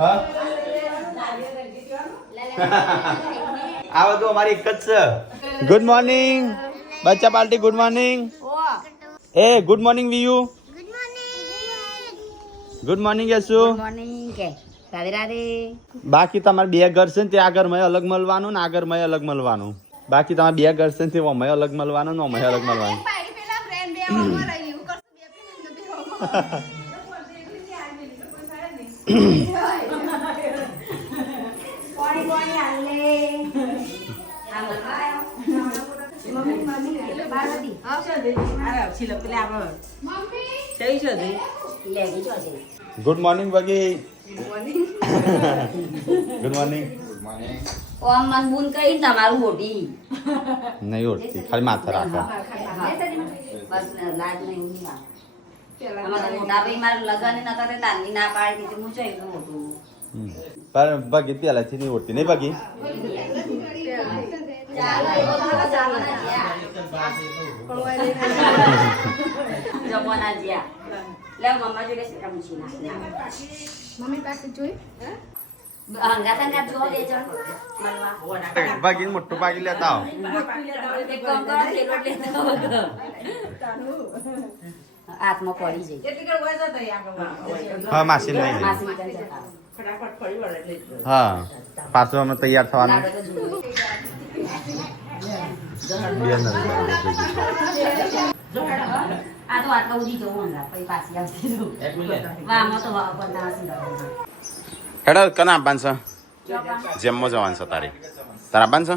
હા આવો તો અમારી એક જ છે. ગુડ મોર્નિંગ બચ્ચા પાર્ટી. Good morning. એ ગુડ મોર્નિંગ વિયુ. Good morning Yashu. Good morning કે રાધે રાધે. બાકી તમારે બે ઘર છે ને તે આ ઘરમાં અલગ મળવાનું ને આ ઘરમાં અલગ મળવાનું. બાકી તમારે બે ઘર છે ને તે ઓમાં અલગ મળવાનું ને ઓમાં અલગ મળવાનું. ગુડ મોર્નિંગ બગી. Good morning. ઓમ મન બુન કઈ તમારું મોટી નહીં ઓળખતી ખાલી માથા રાખો. બસ લાજ નહીં ઉની આ અમારા મોટા ભાઈ મારું લગન ન કરે તાની ના પાડી દીધી હું જોઈ એટલું મોટું પણ બગી પેલાથી નહીં ઓળખતી નહીં બગી. જમવાના જ્યાં લે મમ્મા જોડે સેટા મૂકી નાખ મમ્મી પાસે જોઈ હંગા તંગા જો બે જણ મળવા બગી મોટું પાકી લેતા આવો. એક કામ કરો થેલો લેતા આવો હાથમાં પડી જાય હા માસી નહીં માસી ત્યાં જતા હા પાછું અમે તૈયાર થવાનું. આ તો આટલા ઉડી જવું હંગા પછી પાછી આવતી રહું વામાં તો વાવ પર ના સંભાળવા હેડો કના આપવાનું છે? જેમમાં જવાનું છે તારે. તારા આપવાનું છે?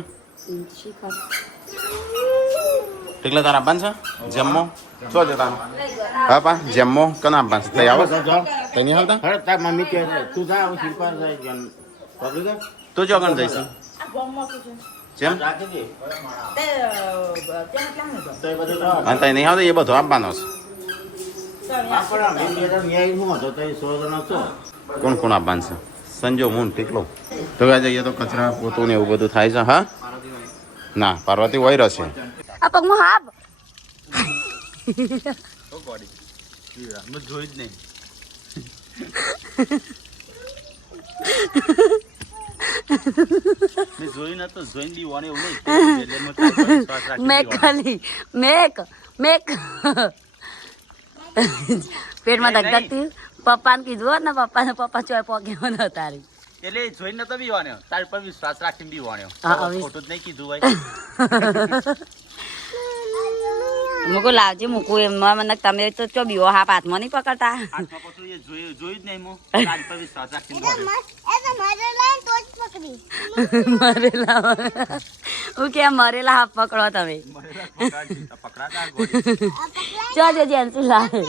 ટીકલા તારા આપવાનું છે? જેમમાં શું છે તારું? હા પા જેમમાં કના આપવાનું છે? તઈ આવો તઈ નહીં આવતા? મમ્મી કે તું જા હું શિલ્પા તું જો કણ જઈશું જેમ અને તઈ નહીં આવતા એ બધો આપવાનો છે. કોણ કોણ આપવાનું છે? સંજો હું ટીકલો તો જઈએ તો કચરા પોતું ને એવું બધું થાય છે. હા ના પાર્વતી વહી રહેશે. આ પગમાં હાબ જોઈ જ નહીં. મેં જોઈ ન તો જોઈને બી વાને એવું નહીં. મેક ખાલી મેક પેટમાં ધગધગ થયું. પપ્પાને કીધું હોત ને પપ્પા ચોય પોગ્યો ન તારી એટલે જોઈને નતો બી વાણ્યો તાર પર વિશ્વાસ રાખીને બી વાણ્યો. ખોટું જ નહીં કીધું હોય. મૂકું લાવજે મૂકું એમ મને તમે તો ચો બીવો હાથ હાથમાં નહીં પકડતા. હાથમાં પકડું એ જોયું જ નહીં હું તાર પર વિશ્વાસ રાખીને મરેલા હું કેમ મરેલા હાથ પકડો તમે ચો જો જેન્સી લાવે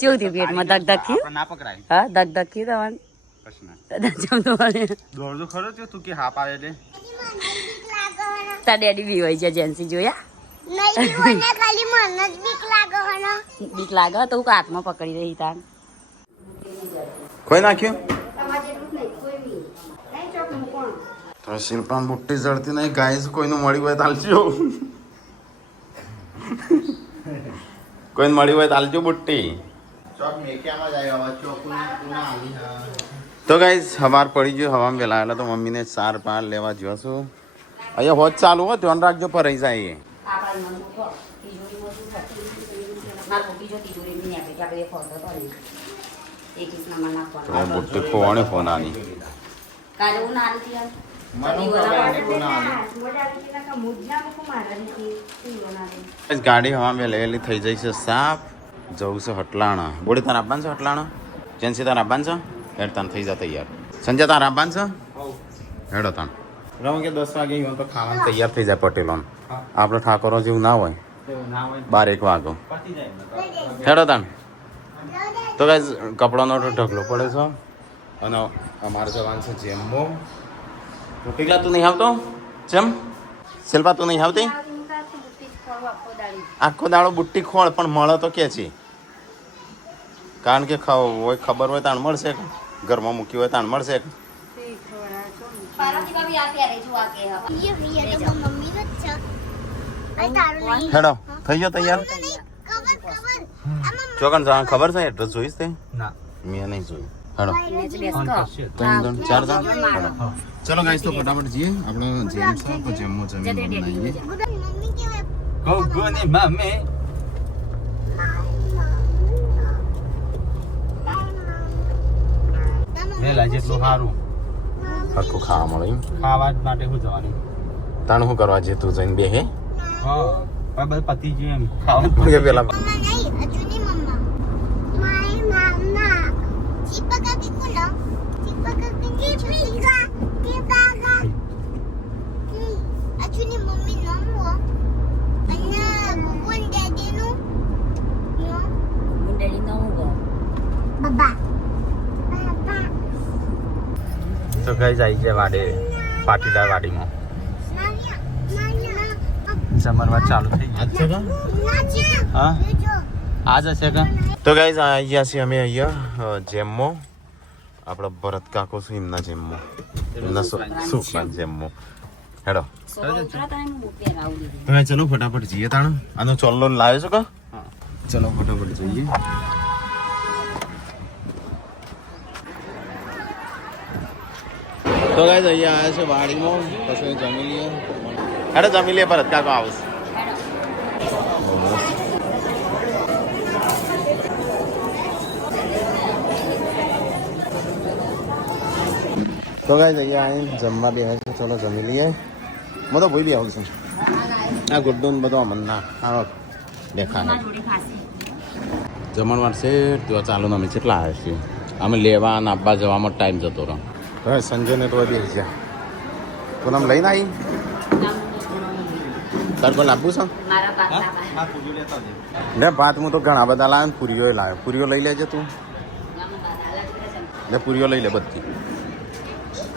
કેવું થયું પેટમાં ધગધગ થયું? ના પકડાય. હા ધગધગ થયું તમારે દોડતો ખરો થયો તું કે હા પાડે એટલે તાર ડેડી બી હોય છે જેન્સી જોયા બીક લાગે તો હું હાથમાં પકડી રહી તાર કોઈ નાખ્યું તો શિલ્પાન બુટ્ટી જડતી નહીં ગાય કોઈનું મળ્યું હોય તો હાલજો. કોઈને મળ્યું હોય તો હાલજો બુટ્ટી. તો ગાઈઝ હવાર પડી ગયો. હવામાં વહેલા એટલે તો મમ્મીને 4 5 લેવા જ્યો છું. અહીંયા હોજ ચાલુ હોય ધ્યાન રાખજો પર રહી જાય. બુટ્ટી ખોવાણી ફોન આની ગાડી હવા વહેલી થઈ જાય છે સાફ. જવું છે હટલાણા. બોડી તાર આપવાનું છે હટલાણા? જેન્સી તાર આપવાનું છે? હેડ તાન થઈ જા તૈયાર. સંજય તાર આપવાનું છે? હેડો તાન રમ કે 10 વાગે તો ખાવાનું તૈયાર થઈ જાય પટેલો. આપણે ઠાકોરો જેવું ના હોય 12 વાગો હેડો તાન. તો ગાઈઝ કપડાનો ઢગલો પડે છે અને અમારે જવાનું છે જેમો. ટીકલા તું નહીં આવતો? જેમ શિલ્પા તું નહીં આવતી? આખો દાડો બુટ્ટી ખોળ પણ મળે તો કે છે કારણ કે હોય ખબર હોય તાણ મળશે. ઘરમાં મૂકી હોય તાણ મળશે. હેડો થઈ ગયો તૈયાર. ચોકન જવાનું ખબર છે? એડ્રેસ જોઈશ તે? ના મેં નહીં જોયું. હેડો નીચે બેસકો. 3 જણ 4 જણ હેડો ચલો ગાઈસ તો ફટાફટ જઈએ આપણે જેમ છે તો જેમો જમીન જતે ડેડી બનાવીએ મમ્મી કેવાય ગોગોની મમ્મી વેલા જેટલું સારું હરખું ખાવા મળે એમ ખાવા જ માટે હું જવાની તાણ શું કરવા જે તું જઈને બેહે હા પણ બધું પતી ગયું એમ ખાવા કે પેલા મમ્મા નહીં અજુની મમ્મા માય મમ્મા ચીપકા કે કોલો ચીપકા કે ચીપકા અજુની મમ્મી નામ હો અને ગુગુન ડેડી નું મુંડળી નો ઊંઘો. બાબા તો ગઈ જાય છે વાડે પાટીદાર વાડીમાં જમણવાર ચાલુ થઈ આજ છે કા હા આજ હશે કે તો ગાઈઝ આવી ગયા છીએ અમે અહીંયા જેમમાં આપણા ભરત કાકો છે એમના જેમમાં એમના સુખના જેમમાં હેડો છોકરો ઉતરતા નહીં, હું પહેરાવું દીધું. તો ગાઈઝ ચલો ફટાફટ જઈએ તાણ આનો ચોલ્લો લાવ્યો છો કા હા. ચલો ફટાફટ જઈએ તો ગાઈઝ અહીંયા આવ્યા છે વાડીમાં પછી જમી લઈએ હેડો જમી લઈએ ભરત કાકો આવશે હેડો. તો ગાઈઝ અહીંયા આવીને જમવા બેસે છે ચલો જમી લઈએ હું તો ભૂઈ બી આવું છું આ ગુડ્ડુ ને બધો અમન ના આવો દેખા તમારી જોડે ખાશે. જમણવાર છે ત્યાં ચાલુ ને અમે કેટલા આવ્યા છીએ અમે લેવા અને આપવા જવામાં ટાઈમ જતો રહ્યો હવે સંજયને તો બેસી ગયા તું આમ લઈને આવી તાર કોઈ લાવવું છે મારા પાછા હા પૂરી લેતા જઈએ ને ભાત હું તો ઘણા બધા લાવ્યો ને પૂરીઓ લાવ્યો પૂરીઓ લઈ લેજે તું ને પૂરીઓ લઈ લે બધી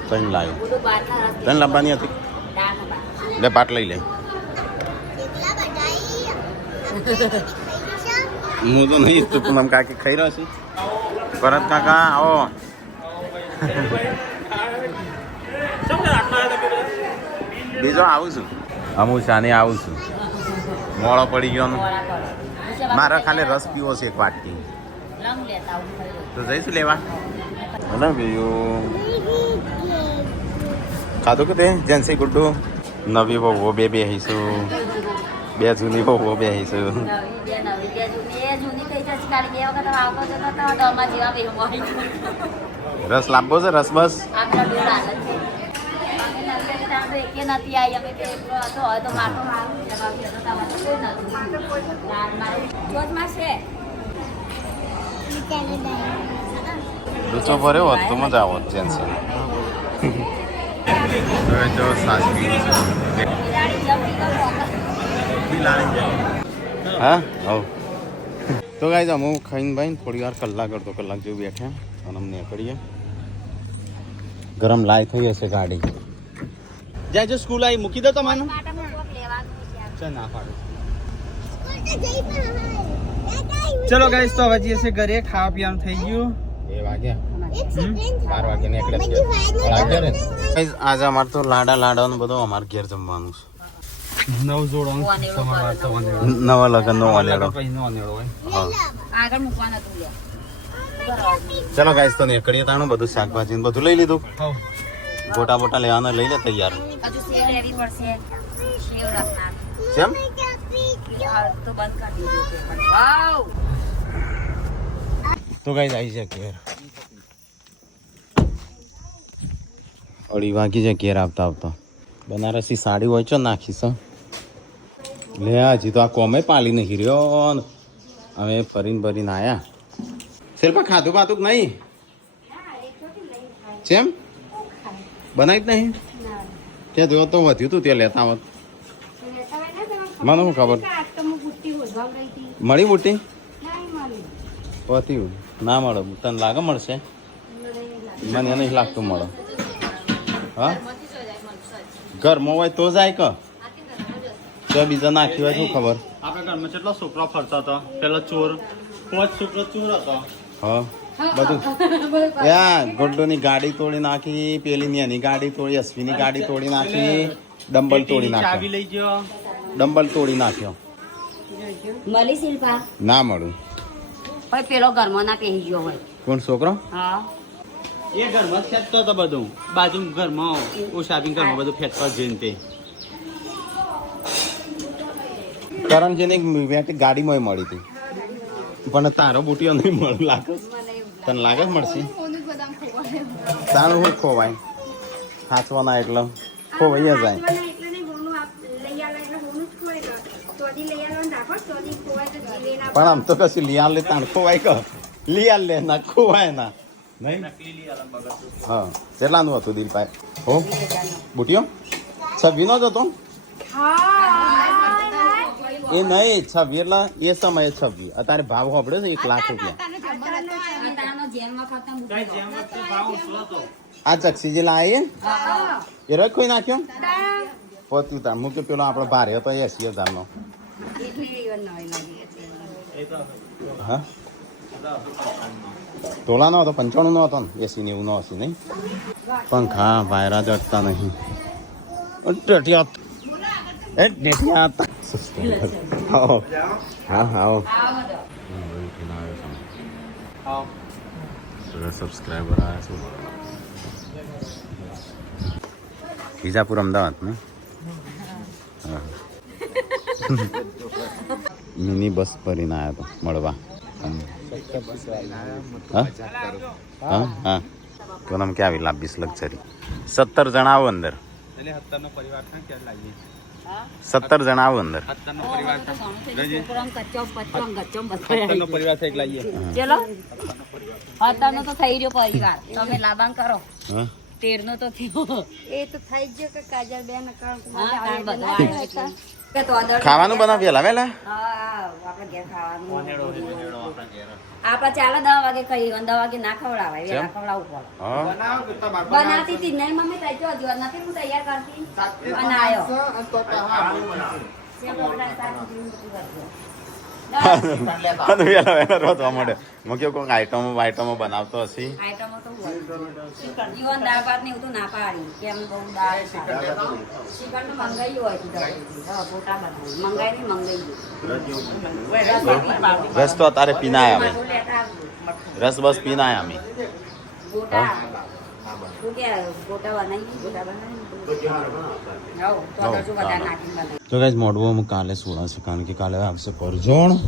ત્રણ લાવ્યો બધું બાટલા રસ ત્રણ લાવવાની હતી દાળ ભાત. લે ભાત લઈ લે એકલા બધાઈ હું તો નહીં તું પૂનમ કાકી ખાઈ રહ્યો છું ભરત કાકા આવો બીજો આવું છું અમુક શાને આવું છું મોડો પડી ગયો મોડા કરો. મારે ખાલી રસ પીવો છે એક વાટકી રંગ લેતા આવું ખાઈ લો. તો જઈશું લેવા અને બીજું ખાધું કે તે જેન્સી ગુડ્ડુ નવી બહુ બે બેહીશું બે જૂની બહુ બેહીશું નવી બે જૂની એ જૂની થઈ જશે કાલે બે વખત આવતો જતો તો ડોમાં જેવા બે મોઈ. રસ લાવવો છે રસ બસ આપણા બે હાલત છે. અમે નવી ત્યાં તો એકે નથી આવી અમે તો એકલો હતો હવે તો માટો મારું જવાબ દેતો તમારે તો કોઈ નથી. મારે જોતમાં છે. લૂચો ભર્યો હોત તો મજા આવત જેન્સી હવે જો સાચવી બિલાડી જમણી તો હા હવ તો ગાઈઝ અમે ખાઈને ભાઈ થોડી વાર કલાક અડધો કલાક જેવું બેઠા અને અમને કરીએ ગરમ લાય થઈ હશે ગાડી જાય જો સ્કૂલ આવી મૂકી દો તમને માટમાં કોક લેવાનું છે. ચાલ ના પાડો ચલો ગાઈસ તો હવે જઈએ છે ઘરે ખાવા પીવાનું થઈ ગયું 2 વાગ્યા એક સેકન્ડ 12 વાગે નીકળે છે Guys, આજે અમારે તો લાડા બધું અમારે ઘેર જમવાનું છે નવ જોડવાનું વાનેડો તમારા કરો. નવા લગન નો વાલેડો પછી નો નેળો હોય હા આગળ મૂકવાનું હતું લે. ચલો ગાઈસ તો નીકળીએ તાણું બધું શાકભાજી ને બધું લઈ લીધું હવ ગોટા બોટા લેવાના લઈ લે તૈયાર હજુ સેવ લેવી પડશે. સેવ રસના. કેમ આ તો બંધ કરી દીધું છે પણ. વાવ! તો ગાઈસ આવી છે ઘેર 2:30 વાગી જાય ઘેર આવતા બનારસી સાડી હોય છો નાખીશ લે હજી તો આ કોમે પાલી નહીં રહ્યો ને. અમે ફરીને આયા શિલ્પા ખાધું બાતું કે નહીં કેમ બનાવી જ નહીં ત્યાં જો તો વધ્યું તું ત્યાં લેતા હોત મને શું ખબર મળી બુટ્ટી પત્યું ના મળે તને લાગે મળશે મને નહીં લાગતું મળે હા ઘરમાં હોય તો જાય કે તો બીજા નાખ્યું હોય શું ખબર આપણા ઘરમાં કેટલા છોકરા ફરતા હતા પેલા ચોર 5 છોકરા ચોર હતા હા બધું યા ગોડ્ડોની ગાડી તોડી નાખી પેલી ની એની ગાડી તોડી અશ્વિની ગાડી તોડી નાખી ડમ્બલ તોડી ચાવી નાખ્યો લઈ ગયો ડમ્બલ તોડી નાખ્યો મળી શિલ્પા ના મળ્યું ભાઈ પેલો ઘરમાં ના પહેરી ગયો હોય. કોણ છોકરો હા એ ઘરમાં જ ફેંકતો હતો બધું બાજુ ઘરમાં શોપિંગ ઘરમાં બધું ફેંકતો જઈને તે કારણ છે ને એક ગાડીમાં મળી હતી પણ તારો બુટીઓ નહીં મળું લાગે તને લાગે મળશે તારું હું ખોવાય હાચવાના એટલે ખોવાઈ જાય પણ આમ તો કશું લિયાલ લે તાણ ખોવાય કે લિયાલ લે ના ખોવાય ના નહીં હા કેટલાનું હતું દિલભાઈ હો બુટીઓ 26 નો જ હતો એ નહીં 26 એટલે એ સમયે 26 અત્યારે ભાવ હોપડ્યો છે 1 લાખ રૂપિયા આ ચક્ષી જે લાવી એ રોજ કોઈ નાખ્યો પોતું તાર મૂક્યો પેલો આપણો ભારે હતો 80,000 નો હા તોલા નો હતો 95 નો હતો ને 80 90 નો હશે નહીં પંખા વાયરા જડતા નહીં હા હા સબસ્ક્રાઈબર આવ્યા છે વિજાપુર અમદાવાદ ને મિની બસ ભરીને આવ્યા તો મળવા હા હા તો નામ ક્યાં આવી લાભ 20 લક્ઝરી 17 જણા આવો અંદર 17 જણા આવો અંદર અત્યારનો તો થઈ રહ્યો પરિવાર તમે લાભાંગ કરો 13 નો તો થયો એ તો થઈ ગયો કે કાજલ બેન ખાવાનું બનાવ્યા વેલા આપણે ઘેર ખાવાનું આપડે ચાલે 10 વાગે ખાઈ 10 વાગે ના ખવડાવાય વેલા ખવડાવવું પડે બનાવતી હતી નહીં મમ્મી તઈ જો હજી નથી હું તૈયાર કરતી બનાયો રોધવા મળે મૂક્યો કોઈક આઈટમો બનાવતો હશે આઈટમો તો જીવન દાળ ભાત ને એવું તો ના પાડી કે અમે બહુ દાળ ચિકન તો મંગાઈ હોય ગોટા બનાવી મંગાઈ રસ તો અત્યારે પીના આવે રસ બસ પીના અમે ગોટા બનાવી તો ગાઈસ મોડવું કાલે સોળા છે કારણ કે કાલે આવશે પરજોણ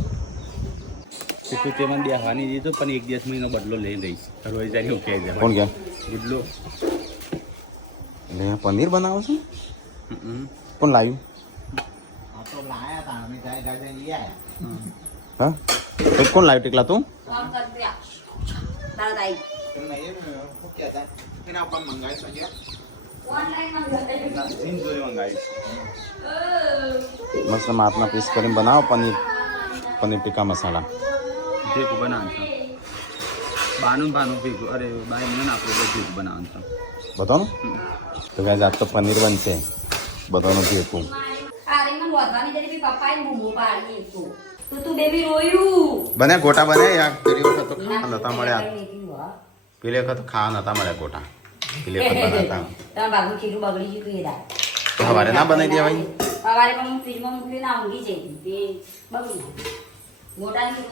તેમાં બેહવાની દીધું પણ એક દિવસ મહિનો બદલો લઈને રહીશ રોજ જાય એવું કહે છે કોણ કે ગુડલો એટલે પનીર બનાવો છો કોણ લાવ્યું હા તો કોણ લાવ્યું ટીકલા તું મસ્ત માથના પીસ કરીને બનાવો પનીર ટીકા મસાલા ભેગું બનાવવાનું બાનું ભેગું અરે બાય મને આપણે ભેગું બનાવવાનું બધાનું તો ગાઈસ આજ તો પનીર બનશે બધાનું ભેગું બને ગોટા બને યાર પેલી વખત તો ખાવા નતા મળ્યા પેલી વખત ખાવા નતા મળ્યા ગોટા પેલી વખત બનાવતા બાબુ ખીરું બગડી ગયું એ દાળ સવારે ના બનાવી દેવાય સવારે પણ હું ફ્રીજમાં મૂકીને ઊંઘી જઈ તે બગડી મોટાની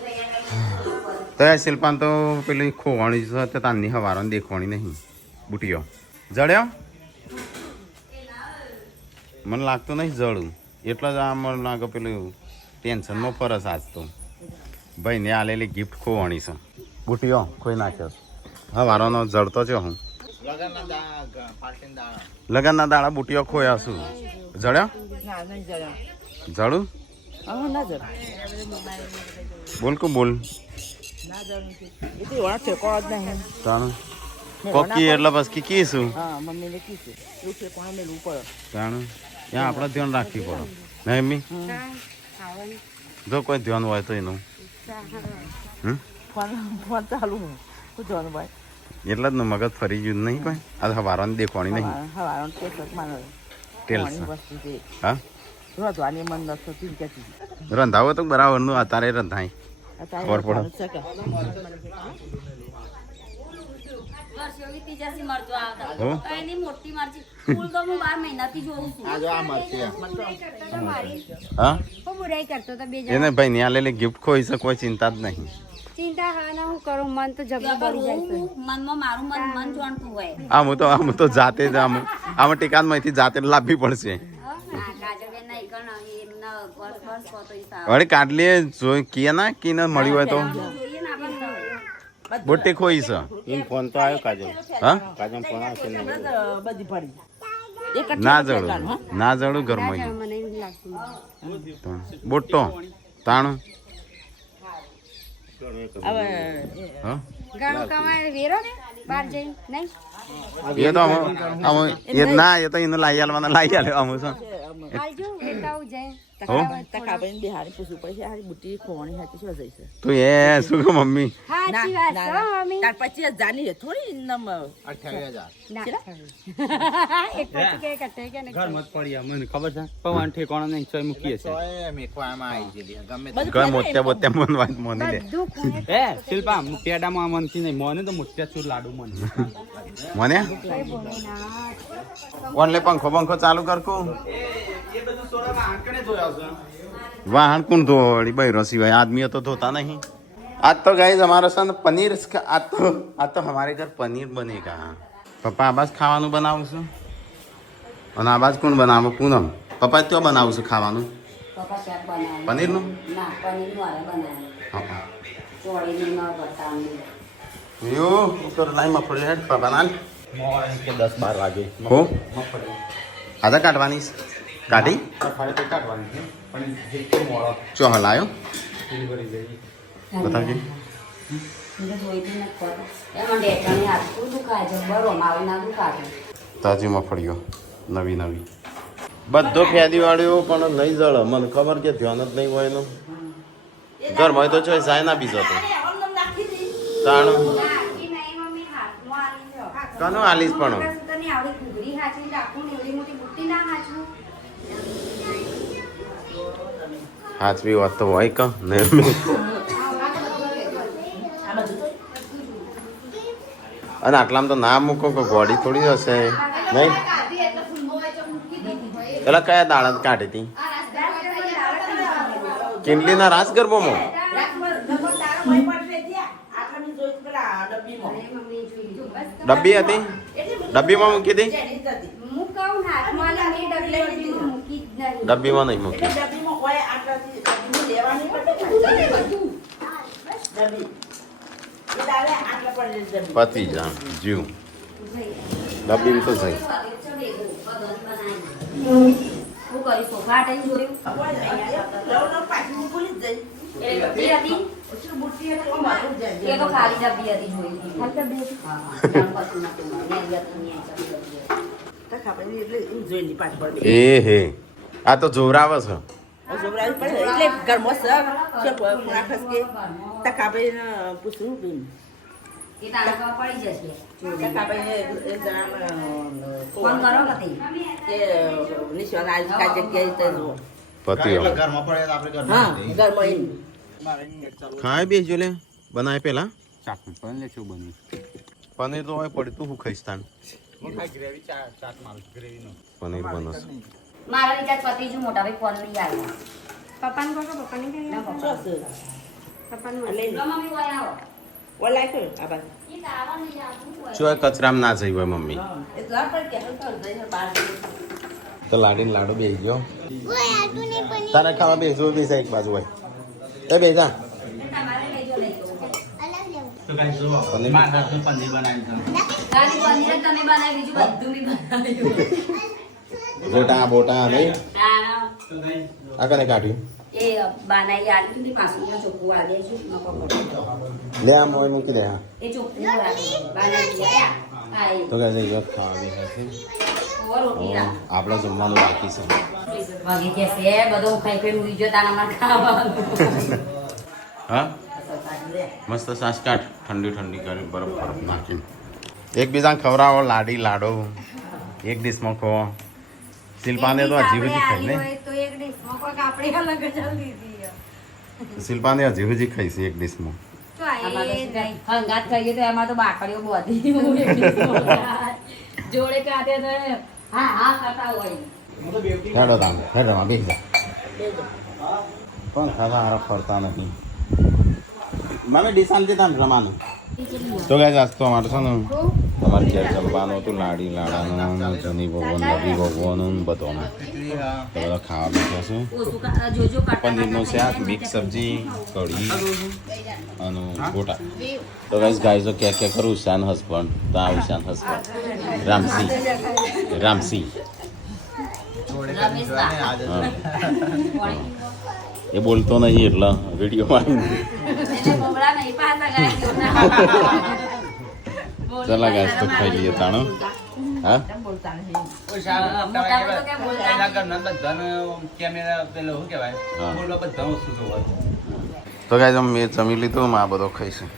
તો યાર શિલ્પાન તો પેલી ખોવાણી છે તો તાની હવારોને દેખવાણી નહીં બુટીઓ જડ્યો મને લાગતું નહીં જડું એટલે જ આ મને લાગે પેલું ટેન્શનમાં ફરસ આજ તો ભાઈને આલેલી ગિફ્ટ ખોવાણી છે બુટીઓ ખોઈ નાખ્યો હવારોનો જડતો છે હું લગનના દાડા બુટીઓ ખોયા છું જડ્યો જડું બોલ કો બોલ કોકી એટલે બસ કી શું તાણું ત્યાં આપણે ધ્યાન રાખવી પડે નહીં એમની જો કોઈ ધ્યાન હોય તો એનું એટલે જ ને મગજ ફરી ગયું નહીં કોઈ આ હવારાને દેખવાની નહીં ટેલ્સ હા રંધાવો તો બરાબરનું અત્યારે રંધાય ખબર પડે એને ભાઈ ને આલેલી ગિફ્ટ ખોઈ છે કોઈ ચિંતા જ નહીં ચિંતા હા ના હું કરું મન તો જબર પડી જાય છે મનમાં મારું મન જોણતું હોય આમ તો જાતે જ આમ ટીકાનમાંથી જાતે લાવવી પડશે કાજલબેન ના ઈકણ એમના વર્ષ કો તો ઈસા વળી કાઢલીએ જોઈ કિયા ના કી ના મળી હોય તો જોઈએ ને આપણે બોટે ખોઈ છે इन फोन तो आयो काजल હા काजल फोन आयो के नहीं ના જડું ઘરમાં મને એવું લાગતું બોટો તાણું હા ગાણું કમાય વેરો ને બહાર જઈ નહીં એ તો એ ના એ તો એને લાવી આલવાના લાવી આલે અમુ શું હાલજો વેતાવું જાય હો તું એ શું કહું મમ્મી સાચી વાત છે મમ્મી ना 28,000 એક પછી કે કટે કે ને ઘર મત પડી મને ખબર છે પવન ઠેકાણો નહીં ચોય મૂકીએ છે કઈ મોત્યા મન વાત મોની લે બધું કોને એ શિલ્પા પેડામાં મનથી નહીં મને તો મોત્યા ચૂર લાડુ મને મને કઈ બોલે ના ઓનલે પંખો ચાલુ કરકો એ બધું સોરામાં આંકડે જોયા છે વાહન કોણ ધોળી બૈરો સિવાય આદમી તો ધોતા નહીં आज तो गाइस हमारा सन पनीर आज तो हमारे घर पनीर बनेगा पप्पा आबाज खाવાનું બનાવું છું અને આબાજ કોણ બનાવો પૂનમ પપ્પા ક્યાં બનાવું છું ખાવાનું પપ્પા શાક બનાવે પનીરનું ના પનીર વાળા બનાવે હા ચોળીનું ન બતાવું યો ઉતર લાઈ મફળી હેડ પપ્પા નાલ के 10-12 वागे હો આધા કાઢવાની છે? કાઢી અઠવાડિયે તો કાઢવાની છે પણ જે કે મોળો ચો હલાયો ડિલિવરી ગઈ બતાવજે એટલે જોઈતી નથી કરતો એમાં ડેટાની આટલું દુખાય છે બરો મારે ના દુખાતું તાજી મફળીઓ નવી બધો ફેદી વાળ્યો પણ નહીં જળ મને ખબર કે ધ્યાન જ નહીં હોય એનું ઘર હોય તો ચોઈસ જાય ના બીજો તો તાણ કનું આલીશ પણ હાચવી વાત તો હોય ક ને અને આટલામાં તો ના મૂકો કે ગોળી થોડી હશે નહીં પેલા કયા દાડા કાઢી હતી કિંડલીના રાસ ગરબોમાં ડબ્બી હતી ડબ્બીમાં મૂકી હતી ડબ્બીમાં નહીં મૂકી પતી જા જીવ ડબ્બી તો સહી શું કરી સોફા હટાઈ જોયું એ તો ખાલી ડબ્બી હતી જોઈ એ હે આ તો જોરાવે છે એ તારા પડી જશે ફોન કરો કતી પતિ ઘરમાં પડે તો આપણે ખાય બેસજો લે બનાય પેલા ચાકુ પણ લે શું બની પનીર તો હોય પડી તું હું ખાઈશ તાણ ગ્રેવી ચાટ મારું ગ્રેવી નો પનીર બનસ મારા રિચાર્જ પતિ જો મોટા ભાઈ ફોન નહીં આવ્યો પપ્પાને કહો કે પપ્પાને કહી દો. પપ્પાને મળે. મમ્મી કોઈ આવો જો કચરામાં ના જઈ હોય મમ્મી તો લાડીને લાડુ બેસી ગયો ઓય આટું નહીં પનીર તારે ખાવા બેસજો બેસા એક બાજુ હોય એ બેસા તમારે લઈ જો લઈ જો અલગ લેવું તો કઈ જો પનીર માર હાથનું પનીર બનાવી છે ખાલી પનીર જ તમે બનાવી બીજું બધું બી બનાવ્યું બોટા બોટા નહીં તારા તો કઈ આ કને કાઢ્યું એ બનાવી આલી હતી પાછું ચોખ્ખું આલે છે નકો પડે લે આમ હોય મૂકી દે હા એ ચોખ્ખું બનાવી આ તો કે જઈ ખાવા બેસા રોટી રાખ આપણે જમવાનું બાકી છે વાગી કે છે બધું ખાઈ ખાઈ ઉડી ગયો તારા માં ખાવાનું હા મસ્ત સાસ કાઢ ઠંડી ઠંડી કરી બરફ બરફ નાખી એકબીજાને ખવડાવો લાડી લાડો એક ડીશમાં ખો શિલ્પાને તો હજી હજી ખાઈ ને તો એક ડીશમાં કોઈક આપણે અલગ જ લીધી. શિલ્પાને હજી હજી ખાઈ છે એક ડીશમાં તો આ આમાં તો એ શું થાય? હંગાત ખાઈએ તો એમાં તો બાકડીઓ બધી જોડે કાઢે તો હા હા કરતા હોય હેડો રામ હેડો રામ બેસી જા પણ ખાવા હારા ફરતા નથી મમ્મી ડીસાલ દેતા ને રમાનું તો ગાઈસ આજ તો અમારે છે ને તમારે ઘેર જમવાનું હતું લાડી લાડાનું જની ભગવાન નવી ભગવાનનું બધોનું તો બધા ખાવા બેઠા છે ઓછું જોજો કાટા પનીરનું શાક મિક્સ સબ્જી કઢી અને ગોટા તો ગાઈસ ગાઈઝો ક્યાં કરું શાન હસબન્ડ તો આવું શાન હસબન્ડ રામસી એ બોલતો નહીં એટલે વિડીયોમાં ચલા ગાઈસ તો ખાઈ લઈએ તાણો હા કેમેરા પેલો શું કહેવાય હા. બોલવા બધા વસ્તુ જોવા તો ગાઈસ અમે જમી લીધું આ બધો ખાઈશું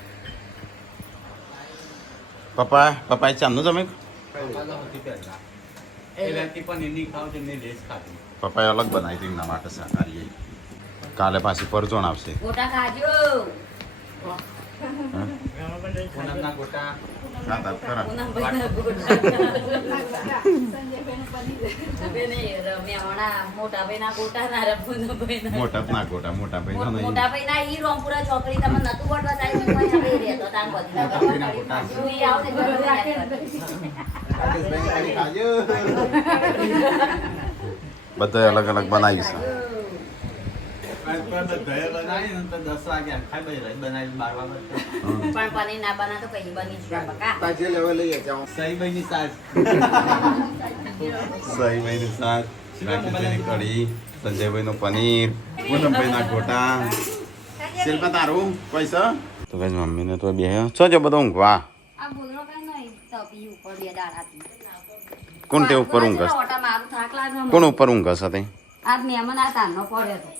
પપ્પાએ ચાંદનું જમે પપ્પાએ અલગ બનાવી હતી એમના માટે શાકાહારી કાલે પાછી પરચોણ આવશે ગોટા ખાજો પૂનમના ગોટા સાત આઠ ખરા પૂનમભાઈના ગોટા બેને રમ્યા હમણાં મોટાભાઈના ગોટા ના રે પૂનમભાઈના મોટા ના ગોટા મોટા ભાઈ નહીં મોટાભાઈના ઈ રોમપુરા ચોકડી તમે નતું પડવા સાહેબ કોઈ છબી રહેતો તાન બધી ઈ આવ ને ઘરે બધા અલગ અલગ બનાવીશું બનાવી ને તો 10 વાગ્યા ખાઈ ભાઈ રહી બનાવી 12 વાગે પણ પનીર ના બના તો કઈ બની છે બકા સહી ભાઈની સાસ સહી ભાઈનું શાક રાકેશભાઈની કઢી સંજયભાઈનું પનીર પૂનમભાઈના ગોટા શિલ્પા તારું પૈસા તો કઈ મમ્મીને તો બે છો જો બધો ઊંઘવા આ બોલરો કઈ નહીં તપી ઉપર બે દાડાથી કોણ તે ઉપર ઊંઘસ ઓટા મારું થાક લાગે કોણ ઉપર ઊંઘસ હતી આજ મહેમાન આ તારનો પડ્યો હતો